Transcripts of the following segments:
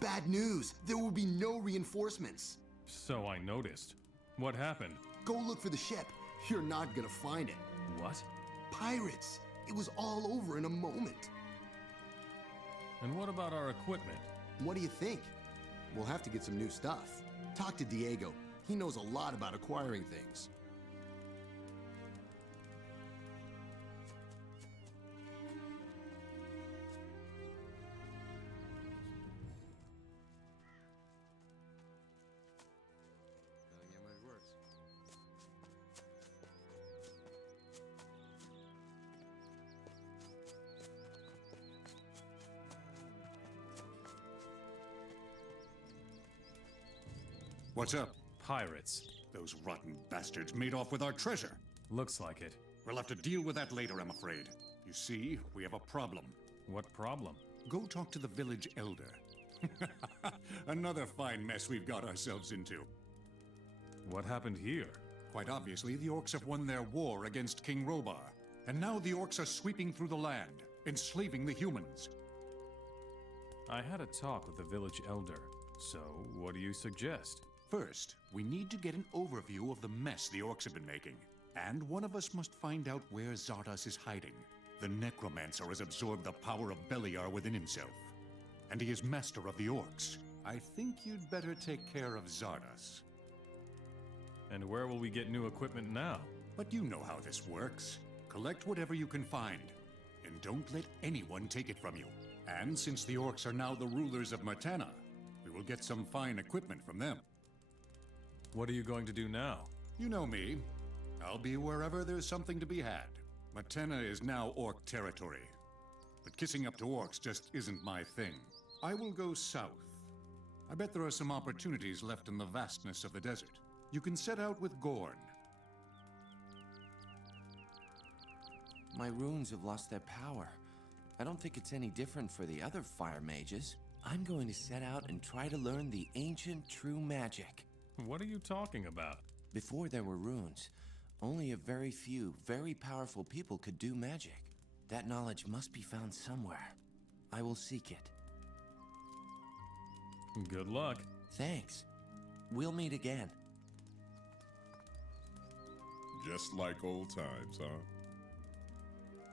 Bad news! There will be no reinforcements! So I noticed. What happened? Go look for the ship. You're not gonna find it. What? Pirates! It was all over in a moment. And what about our equipment? What do you think? We'll have to get some new stuff. Talk to Diego. He knows a lot about acquiring things. What's up? Pirates. Those rotten bastards made off with our treasure. Looks like it. We'll have to deal with that later, I'm afraid. You see, we have a problem. What problem? Go talk to the village elder. Another fine mess we've got ourselves into. What happened here? Quite obviously, the orcs have won their war against King Robar. And now the orcs are sweeping through the land, enslaving the humans. I had a talk with the village elder. So, what do you suggest? First, we need to get an overview of the mess the orcs have been making. And one of us must find out where Zardos is hiding. The necromancer has absorbed the power of Beliar within himself. And he is master of the orcs. I think you'd better take care of Zardos. And where will we get new equipment now? But you know how this works. Collect whatever you can find. And don't let anyone take it from you. And since the orcs are now the rulers of Martana, we will get some fine equipment from them. What are you going to do now? You know me. I'll be wherever there's something to be had. Martana is now orc territory. But kissing up to orcs just isn't my thing. I will go south. I bet there are some opportunities left in the vastness of the desert. You can set out with Gorn. My runes have lost their power. I don't think it's any different for the other fire mages. I'm going to set out and try to learn the ancient true magic. What are you talking about? Before there were runes, only a very few, very powerful people could do magic. That knowledge must be found somewhere. I will seek it. Good luck. Thanks. We'll meet again. Just like old times, huh?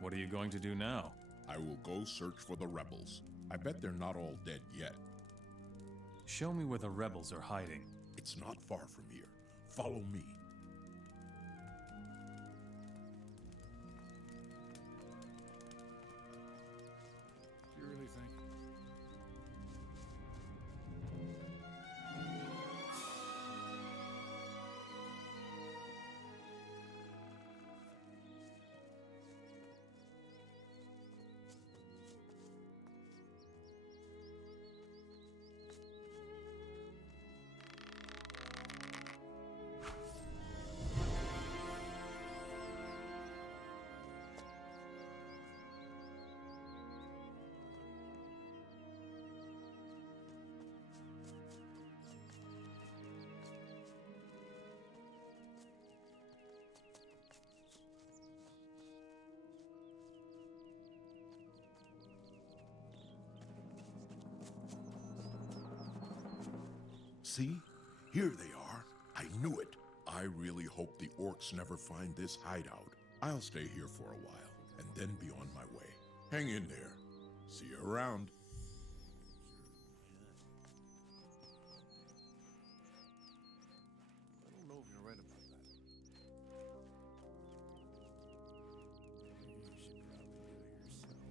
What are you going to do now? I will go search for the rebels. I bet they're not all dead yet. Show me where the rebels are hiding. It's not far from here. Follow me. Do you really think? See? Here they are. I knew it. I really hope the orcs never find this hideout. I'll stay here for a while, and then be on my way. Hang in there. See you around. I don't know if you're right about that. You should probably do it yourself.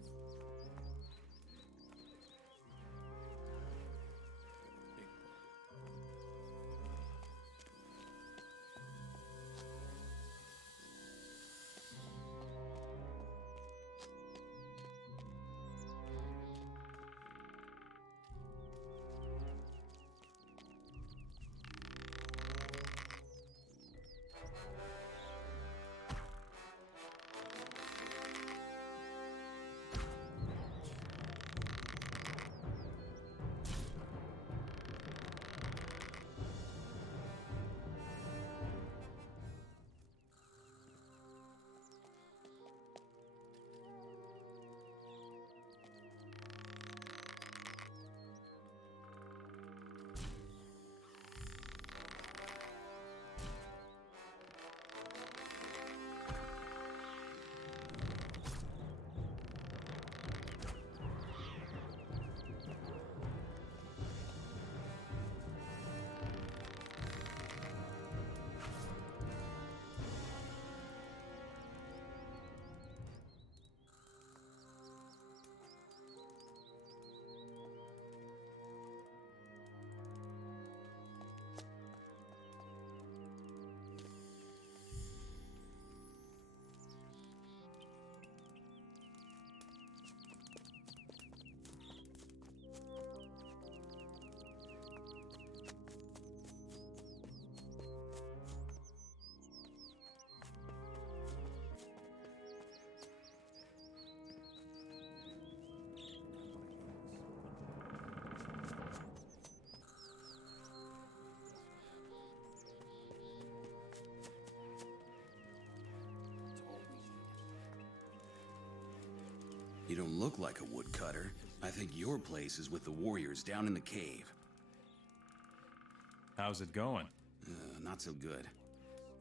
You don't look like a woodcutter. I think your place is with the warriors down in the cave. How's it going? Not so good.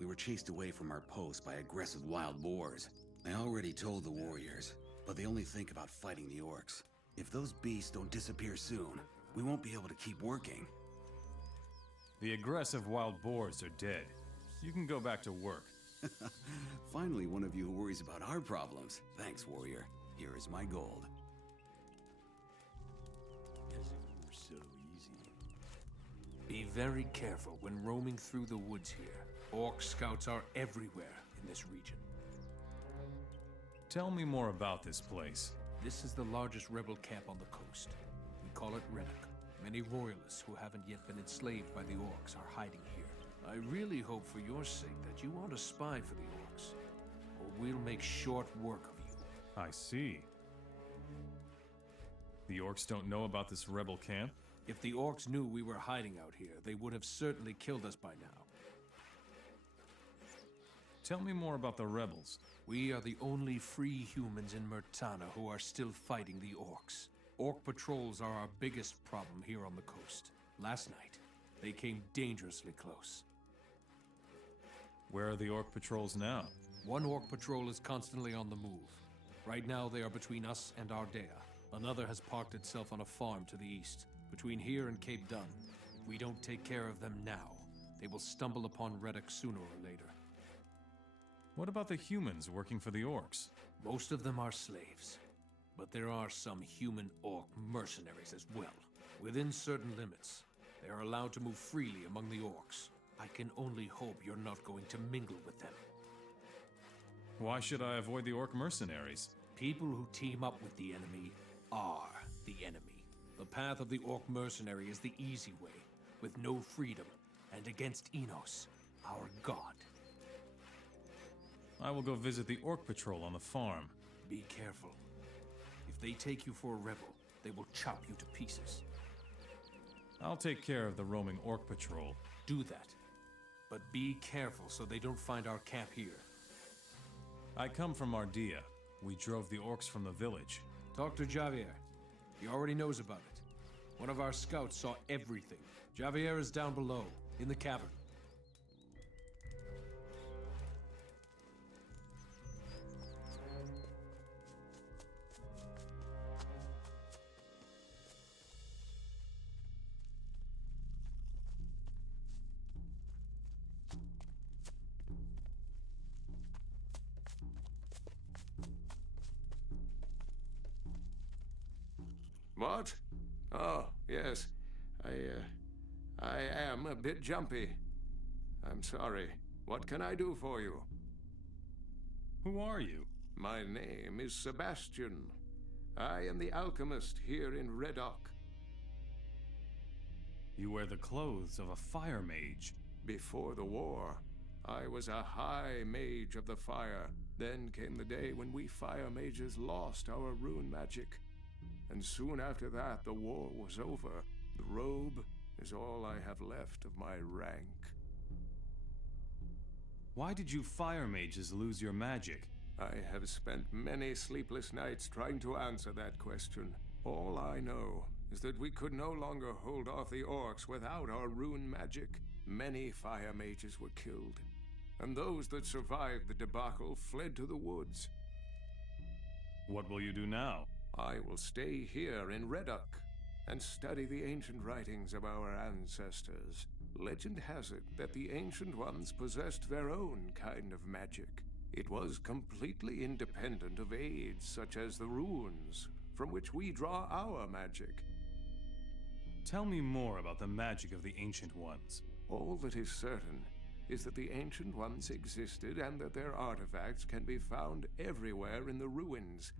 We were chased away from our post by aggressive wild boars. I already told the warriors, but they only think about fighting the orcs. If those beasts don't disappear soon, we won't be able to keep working. The aggressive wild boars are dead. You can go back to work. Finally, one of you who worries about our problems. Thanks, warrior. Here is my gold. As if it were so easy. Be very careful when roaming through the woods here. Orc scouts are everywhere in this region. Tell me more about this place. This is the largest rebel camp on the coast. We call it Reddock. Many royalists who haven't yet been enslaved by the orcs are hiding here. I really hope for your sake that you aren't a spy for the orcs, or we'll make short work of you. I see. The orcs don't know about this rebel camp? If the orcs knew we were hiding out here, they would have certainly killed us by now. Tell me more about the rebels. We are the only free humans in Murtana who are still fighting the orcs. Orc patrols are our biggest problem here on the coast. Last night, they came dangerously close. Where are the orc patrols now? One orc patrol is constantly on the move. Right now, they are between us and Ardea. Another has parked itself on a farm to the east, between here and Cape Dun. If we don't take care of them now, they will stumble upon Reddock sooner or later. What about the humans working for the orcs? Most of them are slaves, but there are some human orc mercenaries as well. Within certain limits, they are allowed to move freely among the orcs. I can only hope you're not going to mingle with them. Why should I avoid the orc mercenaries? People who team up with the enemy are the enemy. The path of the orc mercenary is the easy way, with no freedom, and against Enos, our god. I will go visit the orc patrol on the farm. Be careful. If they take you for a rebel, they will chop you to pieces. I'll take care of the roaming orc patrol. Do that. But be careful so they don't find our camp here. I come from Ardea. We drove the orcs from the village. Talk to Javier. He already knows about it. One of our scouts saw everything. Javier is down below, in the cavern. What? Oh, yes. I am a bit jumpy. I'm sorry. What can I do for you? Who are you? My name is Sebastian. I am the alchemist here in Reddock. You wear the clothes of a fire mage. Before the war, I was a high mage of the fire. Then came the day when we fire mages lost our rune magic. And soon after that, the war was over. The robe is all I have left of my rank. Why did you fire mages lose your magic? I have spent many sleepless nights trying to answer that question. All I know is that we could no longer hold off the orcs without our rune magic. Many fire mages were killed, and those that survived the debacle fled to the woods. What will you do now? I will stay here in Reddock and study the ancient writings of our ancestors. Legend has it that the Ancient Ones possessed their own kind of magic. It was completely independent of aids such as the runes, from which we draw our magic. Tell me more about the magic of the Ancient Ones. All that is certain is that the Ancient Ones existed and that their artifacts can be found everywhere in the ruins.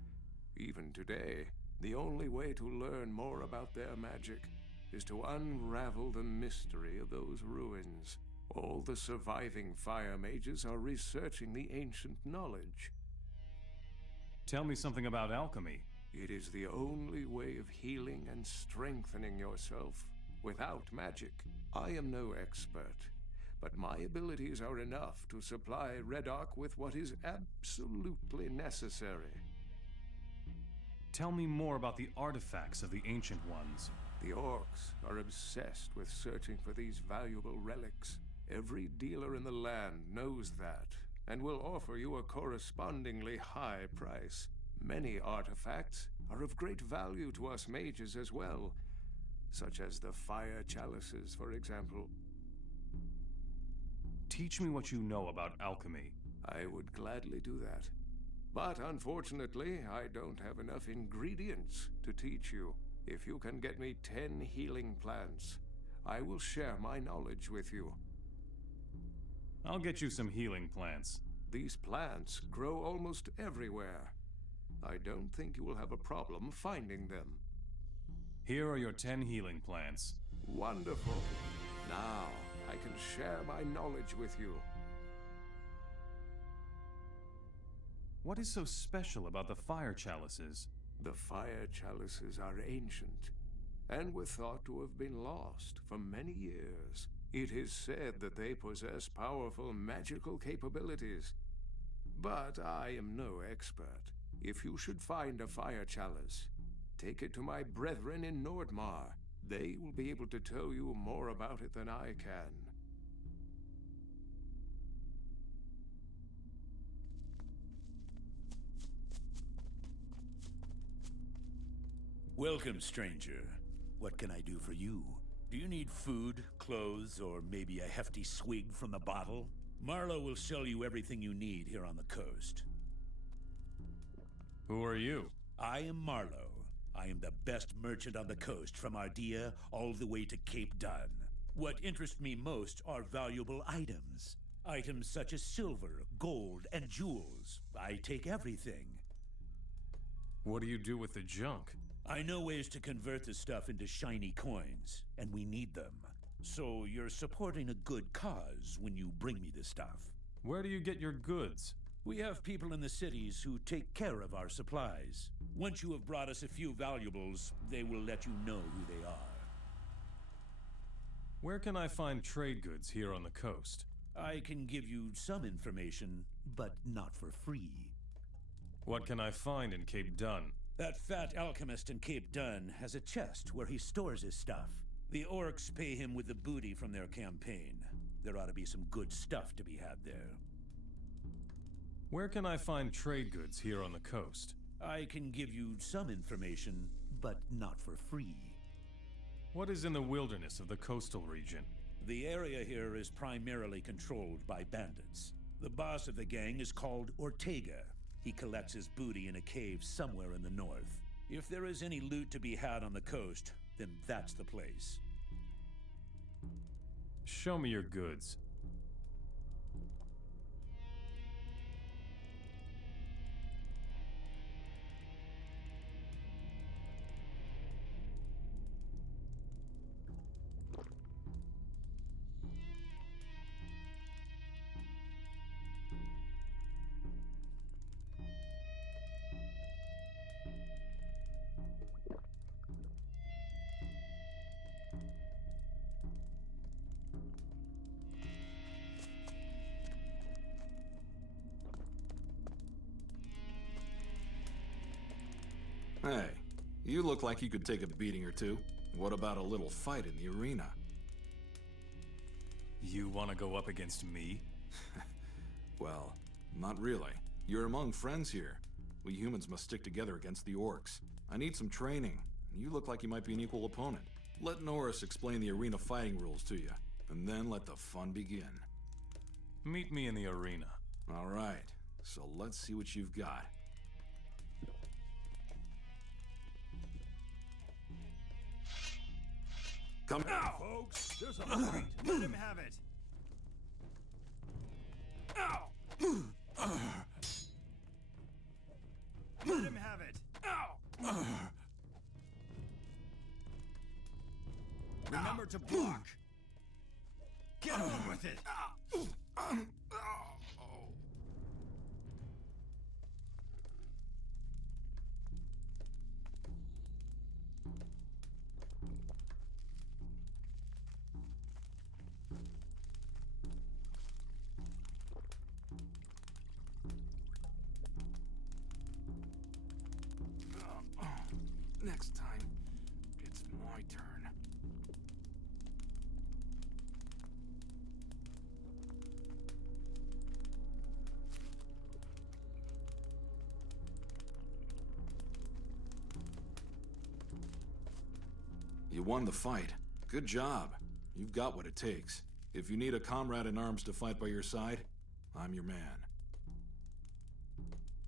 Even today, the only way to learn more about their magic is to unravel the mystery of those ruins. All the surviving fire mages are researching the ancient knowledge. Tell me something about alchemy. It is the only way of healing and strengthening yourself without magic. I am no expert, but my abilities are enough to supply Reddock with what is absolutely necessary. Tell me more about the artifacts of the Ancient Ones. The orcs are obsessed with searching for these valuable relics. Every dealer in the land knows that, and will offer you a correspondingly high price. Many artifacts are of great value to us mages as well, such as the fire chalices, for example. Teach me what you know about alchemy. I would gladly do that. But unfortunately, I don't have enough ingredients to teach you. If you can get me 10 healing plants, I will share my knowledge with you. I'll get you some healing plants. These plants grow almost everywhere. I don't think you will have a problem finding them. Here are your 10 healing plants. Wonderful. Now, I can share my knowledge with you. What is so special about the fire chalices? The fire chalices are ancient, and were thought to have been lost for many years. It is said that they possess powerful magical capabilities. But I am no expert. If you should find a fire chalice, take it to my brethren in Nordmar. They will be able to tell you more about it than I can. Welcome, stranger. What can I do for you? Do you need food, clothes, or maybe a hefty swig from the bottle? Marlowe will sell you everything you need here on the coast. Who are you? I am Marlowe. I am the best merchant on the coast, from Ardea all the way to Cape Dun. What interests me most are valuable items. Items such as silver, gold, and jewels. I take everything. What do you do with the junk? I know ways to convert the stuff into shiny coins, and we need them. So you're supporting a good cause when you bring me the stuff. Where do you get your goods? We have people in the cities who take care of our supplies. Once you have brought us a few valuables, they will let you know who they are. Where can I find trade goods here on the coast? I can give you some information, but not for free. What can I find in Cape Dun? That fat alchemist in Cape Dun has a chest where he stores his stuff. The orcs pay him with the booty from their campaign. There ought to be some good stuff to be had there. Where can I find trade goods here on the coast? I can give you some information, but not for free. What is in the wilderness of the coastal region? The area here is primarily controlled by bandits. The boss of the gang is called Ortega. He collects his booty in a cave somewhere in the north. If there is any loot to be had on the coast, then that's the place. Show me your goods. Hey, you look like you could take a beating or two. What about a little fight in the arena? You want to go up against me? Well, not really. You're among friends here. We humans must stick together against the orcs. I need some training. You look like you might be an equal opponent. Let Norris explain the arena fighting rules to you, and then let the fun begin. Meet me in the arena. All right, so let's see what you've got. Come now, folks! There's a fight! Let him have it! Ow! Let him have it! Ow! Remember to block! Get on with it! Next time, it's my turn. You won the fight. Good job. You've got what it takes. If you need a comrade in arms to fight by your side, I'm your man.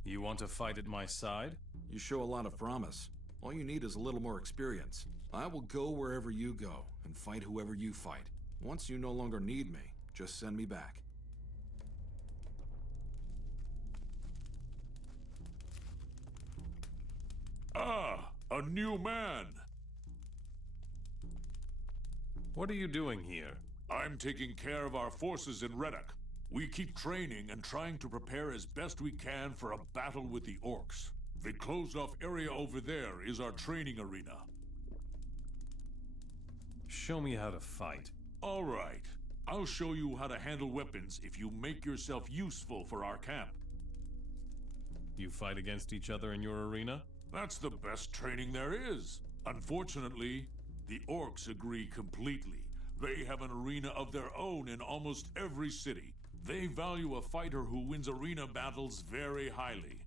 You want to fight at my side? You show a lot of promise. All you need is a little more experience. I will go wherever you go and fight whoever you fight. Once you no longer need me, just send me back. Ah, a new man. What are you doing here? I'm taking care of our forces in Reddock. We keep training and trying to prepare as best we can for a battle with the orcs. The closed-off area over there is our training arena. Show me how to fight. All right. I'll show you how to handle weapons if you make yourself useful for our camp. You fight against each other in your arena? That's the best training there is. Unfortunately, the orcs agree completely. They have an arena of their own in almost every city. They value a fighter who wins arena battles very highly.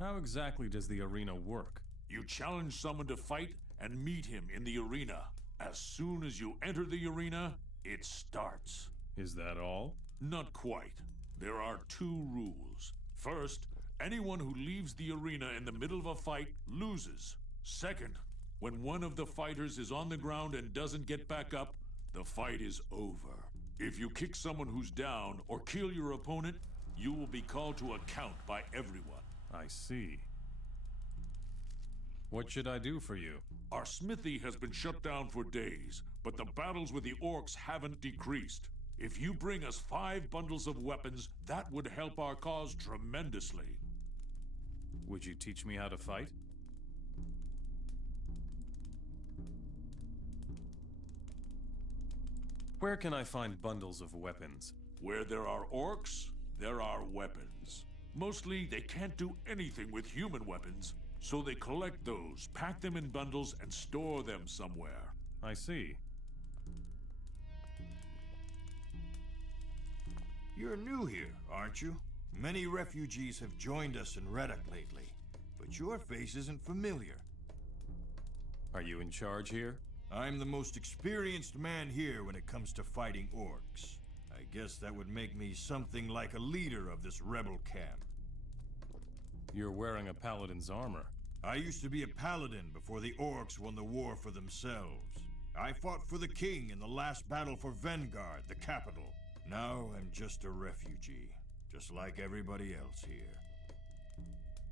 How exactly does the arena work? You challenge someone to fight and meet him in the arena. As soon as you enter the arena, it starts. Is that all? Not quite. There are 2 rules. First, anyone who leaves the arena in the middle of a fight loses. Second, when one of the fighters is on the ground and doesn't get back up, the fight is over. If you kick someone who's down or kill your opponent, you will be called to account by everyone. I see. What should I do for you? Our smithy has been shut down for days, but the battles with the orcs haven't decreased. If you bring us 5 bundles of weapons, that would help our cause tremendously. Would you teach me how to fight? Where can I find bundles of weapons? Where there are orcs, there are weapons. Mostly, they can't do anything with human weapons, so they collect those, pack them in bundles, and store them somewhere. I see. You're new here, aren't you? Many refugees have joined us in Reddock lately, but your face isn't familiar. Are you in charge here? I'm the most experienced man here when it comes to fighting orcs. I guess that would make me something like a leader of this rebel camp. You're wearing a paladin's armor. I used to be a paladin before the orcs won the war for themselves. I fought for the king in the last battle for Vanguard, the capital. Now I'm just a refugee, just like everybody else here.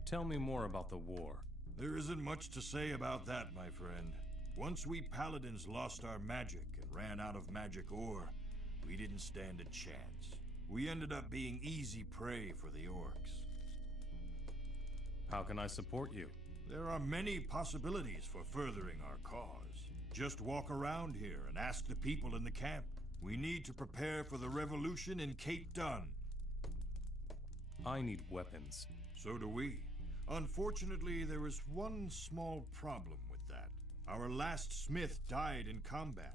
Tell me more about the war. There isn't much to say about that, my friend. Once we paladins lost our magic and ran out of magic ore, we didn't stand a chance. We ended up being easy prey for the orcs. How can I support you? There are many possibilities for furthering our cause. Just walk around here and ask the people in the camp. We need to prepare for the revolution in Cape Dun. I need weapons. So do we. Unfortunately, there is one small problem with that. Our last smith died in combat.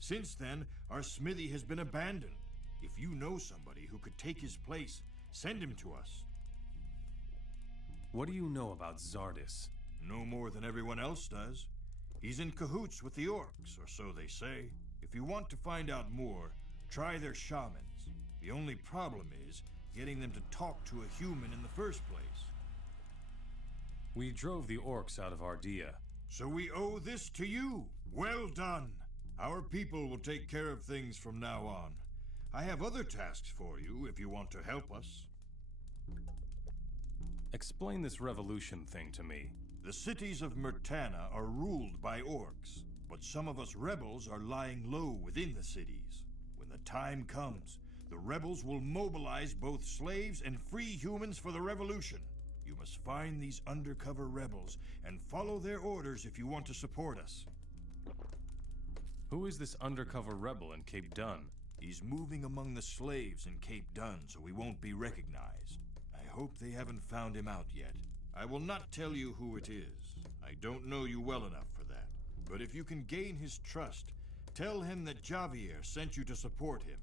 Since then, our smithy has been abandoned. If you know somebody who could take his place, send him to us. What do you know about Zardis? No more than everyone else does. He's in cahoots with the orcs, or so they say. If you want to find out more, try their shamans. The only problem is getting them to talk to a human in the first place. We drove the orcs out of Ardea. So we owe this to you. Well done. Our people will take care of things from now on. I have other tasks for you if you want to help us. Explain this revolution thing to me. The cities of Murtana are ruled by orcs, but some of us rebels are lying low within the cities. When the time comes, the rebels will mobilize both slaves and free humans for the revolution. You must find these undercover rebels and follow their orders if you want to support us. Who is this undercover rebel in Cape Dun? He's moving among the slaves in Cape Dun, so he won't be recognized. I hope they haven't found him out yet. I will not tell you who it is. I don't know you well enough for that. But if you can gain his trust, tell him that Javier sent you to support him.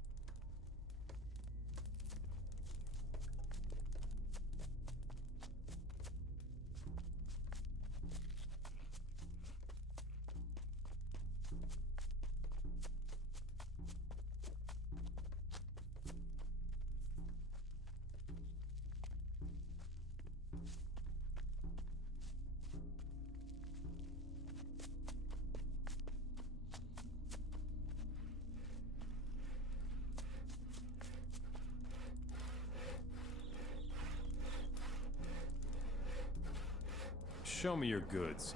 Show me your goods.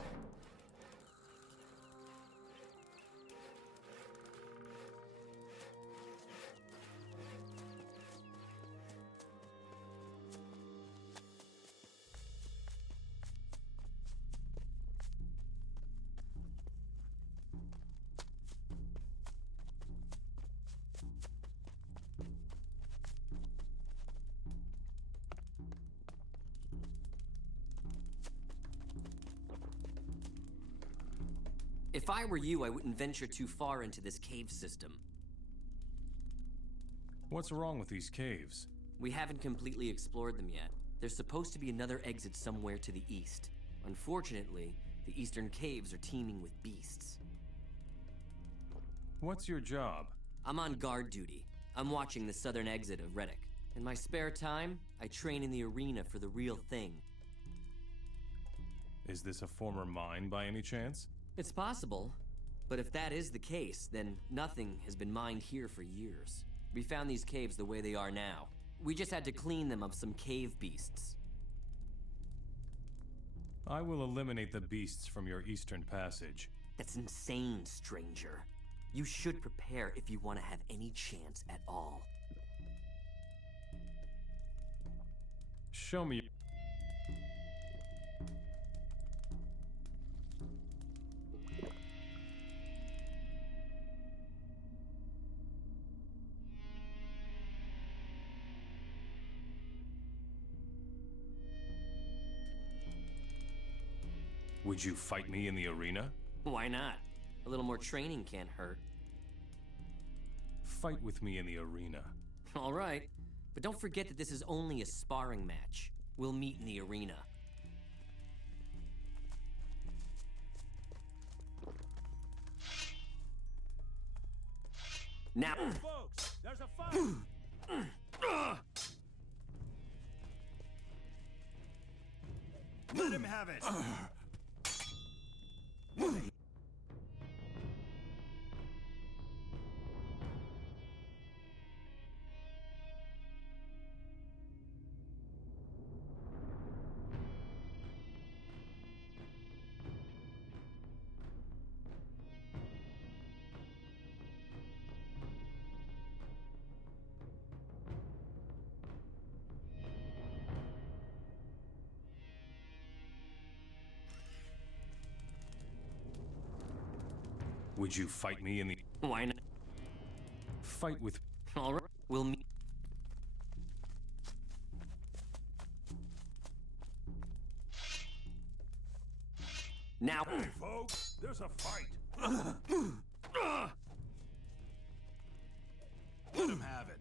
If I were you, I wouldn't venture too far into this cave system. What's wrong with these caves? We haven't completely explored them yet. There's supposed to be another exit somewhere to the east. Unfortunately, the eastern caves are teeming with beasts. What's your job? I'm on guard duty. I'm watching the southern exit of Reddick. In my spare time, I train in the arena for the real thing. Is this a former mine by any chance? It's possible, but if that is the case, then nothing has been mined here for years. We found these caves the way they are now. We just had to clean them of some cave beasts. I will eliminate the beasts from your eastern passage. That's insane, stranger. You should prepare if you want to have any chance at all. Show me. Would you fight me in the arena? Why not? A little more training can't hurt. Fight with me in the arena. All right, but don't forget that this is only a sparring match. We'll meet in the arena. Now, Folks, there's a fight! Let him have it! Would you fight me in the... why not? Fight with... All right, we'll meet. Now, Hey, folks, there's a fight! Let him have it!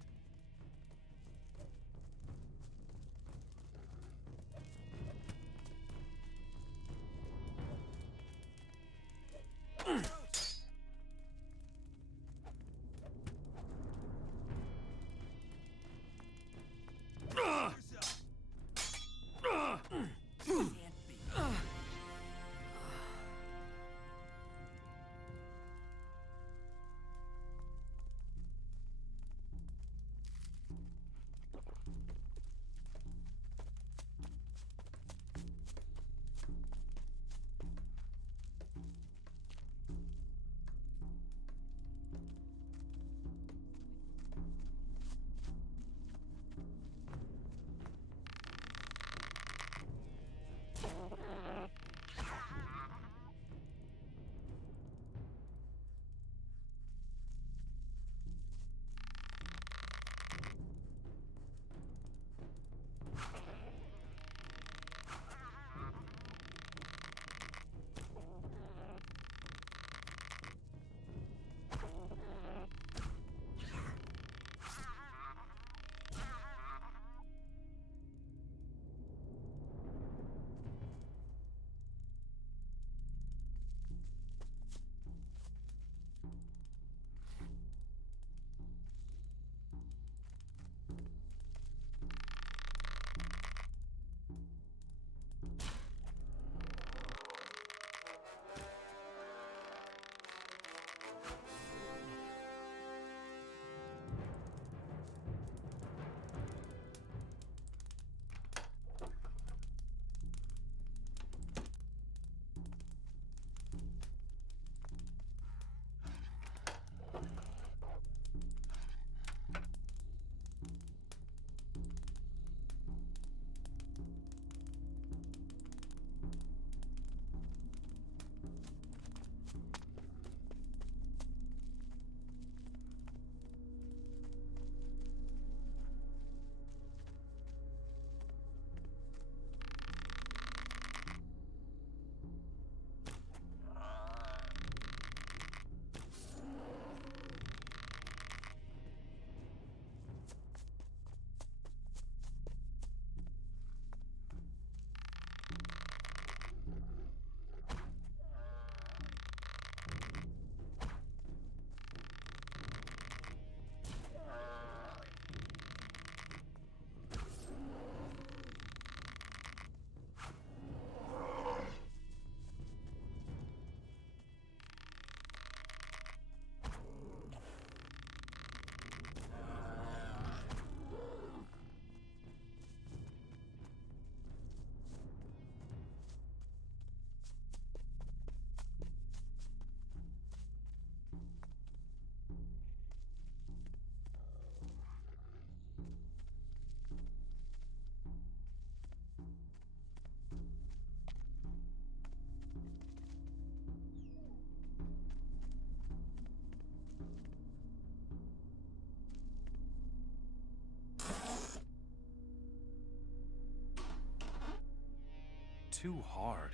too hard.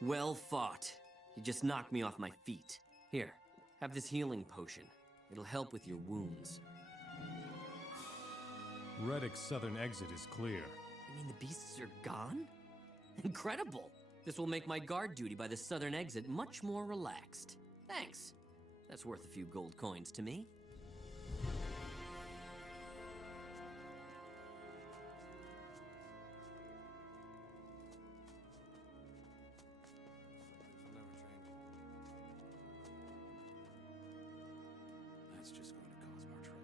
Well fought. You just knocked me off my feet. Here, have this healing potion. It'll help with your wounds. Reddick's southern exit is clear. You mean the beasts are gone? Incredible! This will make my guard duty by the southern exit much more relaxed. Thanks. That's worth a few gold coins to me. That's just going to cause more trouble.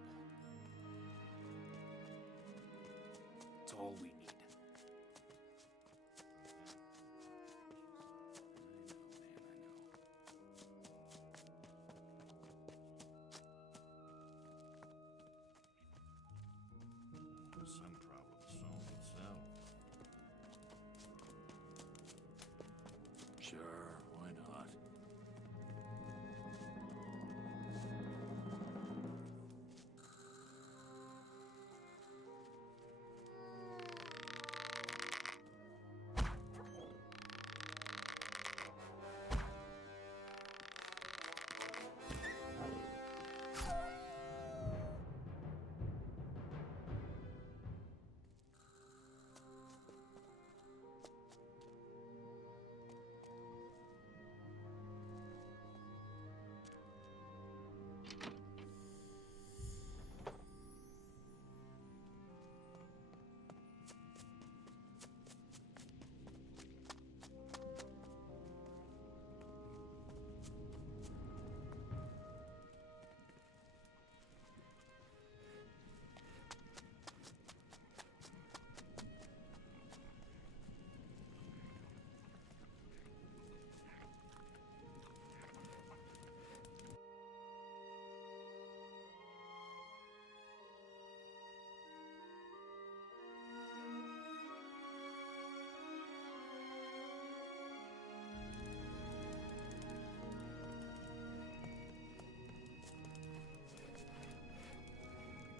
It's all we need. Some problem solved itself. Sure, why not?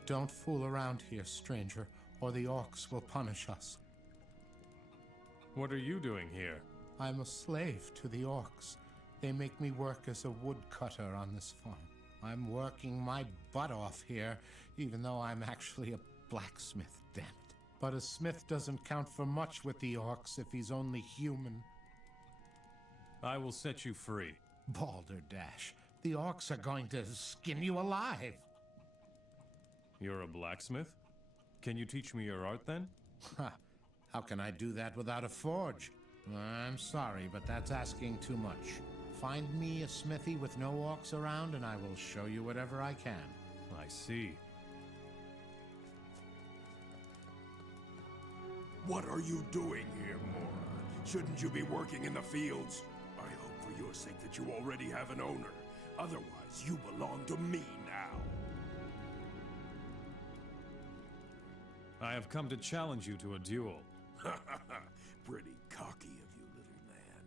Don't fool around here, stranger, or the orcs will punish us. What are you doing here? I'm a slave to the orcs. They make me work as a woodcutter on this farm. I'm working my butt off here, even though I'm actually a blacksmith, damn it. But a smith doesn't count for much with the orcs if he's only human. I will set you free. Balderdash, the orcs are going to skin you alive. You're a blacksmith? Can you teach me your art then? How can I do that without a forge? I'm sorry, but that's asking too much. Find me a smithy with no orcs around, and I will show you whatever I can. I see. What are you doing here, Moira? Shouldn't you be working in the fields? I hope for your sake that you already have an owner. Otherwise, you belong to me now. I have come to challenge you to a duel. Pretty cocky of you, little man.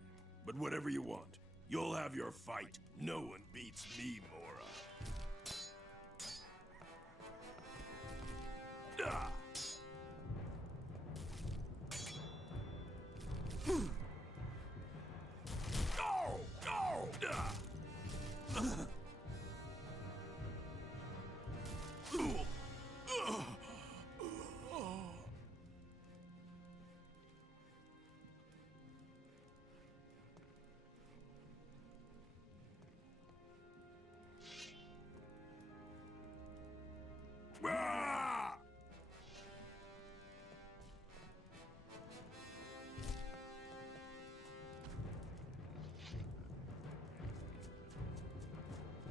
But whatever you want, you'll have your fight. No one beats me, Mora. Ah! Go! Go! Ah!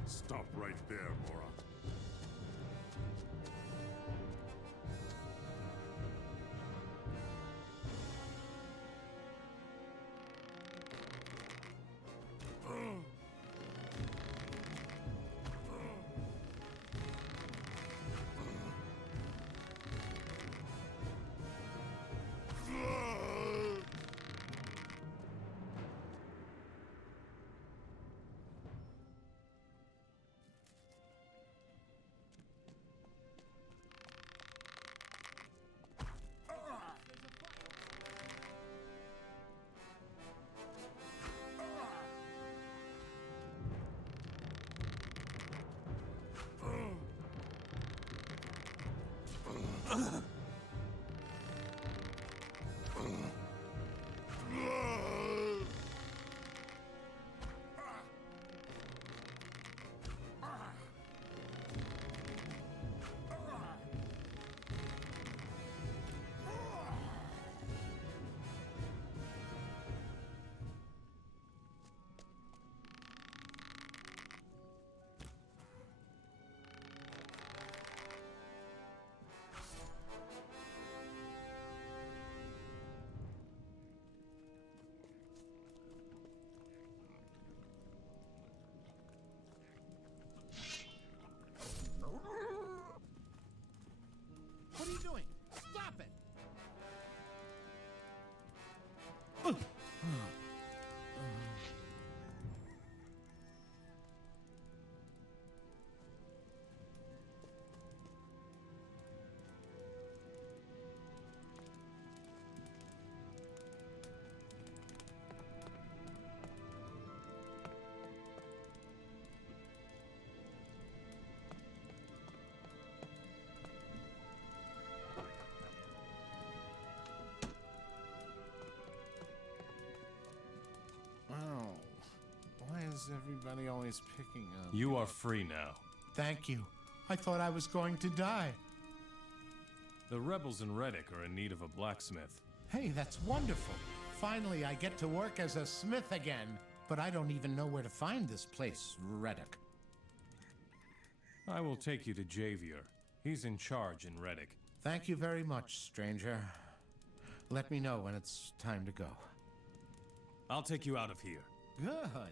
Stop right there, Mora. What are you doing? Stop it! Oh, why is everybody always picking up? You are free now. Thank you. I thought I was going to die. The rebels in Reddick are in need of a blacksmith. Hey, that's wonderful. Finally, I get to work as a smith again. But I don't even know where to find this place, Reddick. I will take you to Javier. He's in charge in Reddick. Thank you very much, stranger. Let me know when it's time to go. I'll take you out of here. Good.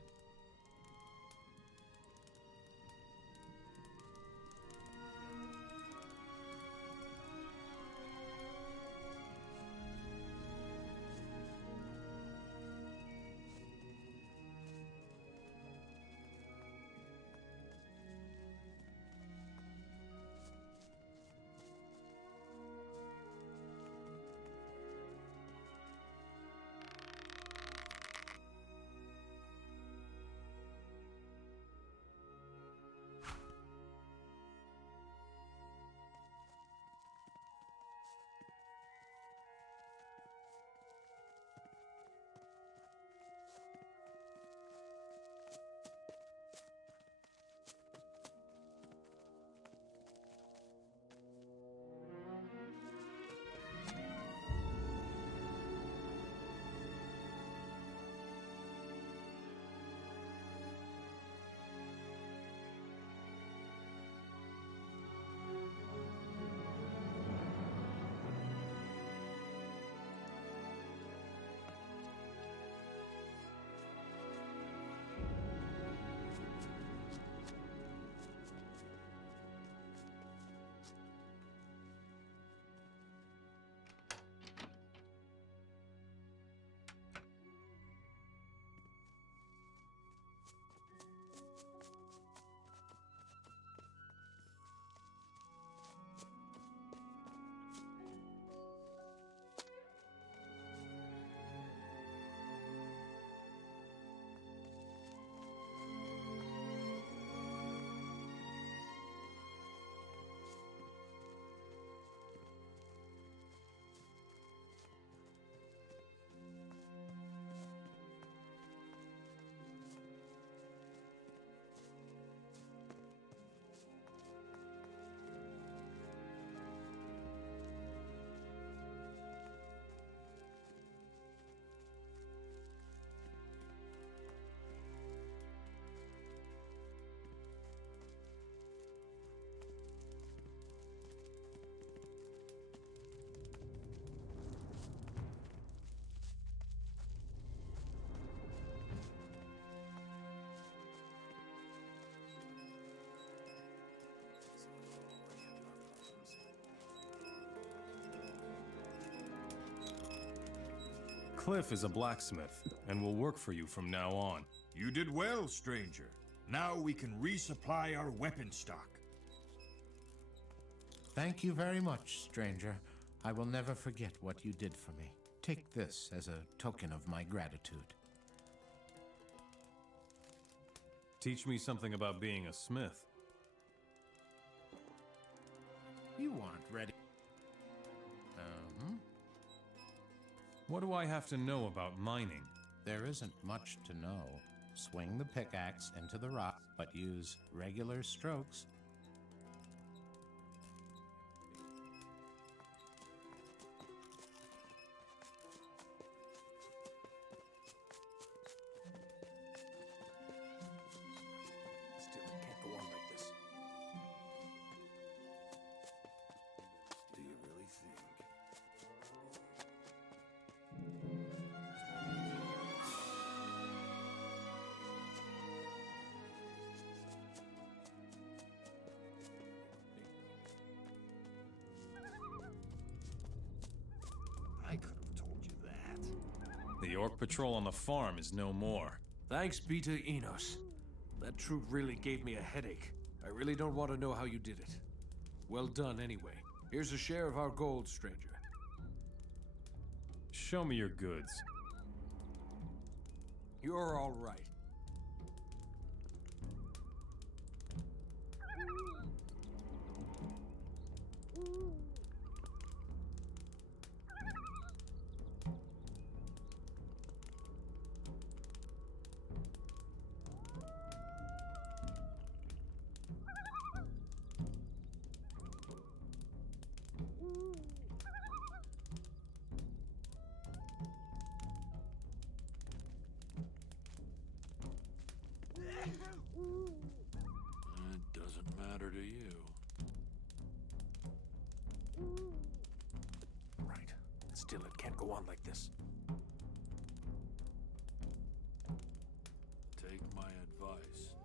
Cliff is a blacksmith and will work for you from now on. You did well, stranger. Now we can resupply our weapon stock. Thank you very much, stranger. I will never forget what you did for me. Take this as a token of my gratitude. Teach me something about being a smith. You aren't ready. What do I have to know about mining? There isn't much to know. Swing the pickaxe into the rock, but use regular strokes. Still, it can't go on like this. Do you really think? I could have told you that. The orc patrol on the farm is no more. Thanks be to Enos. That troop really gave me a headache. I really don't want to know how you did it. Well done, anyway. Here's a share of our gold, stranger. Show me your goods. You're all right. It doesn't matter to you. Right. Still, it can't go on like this. Take my advice.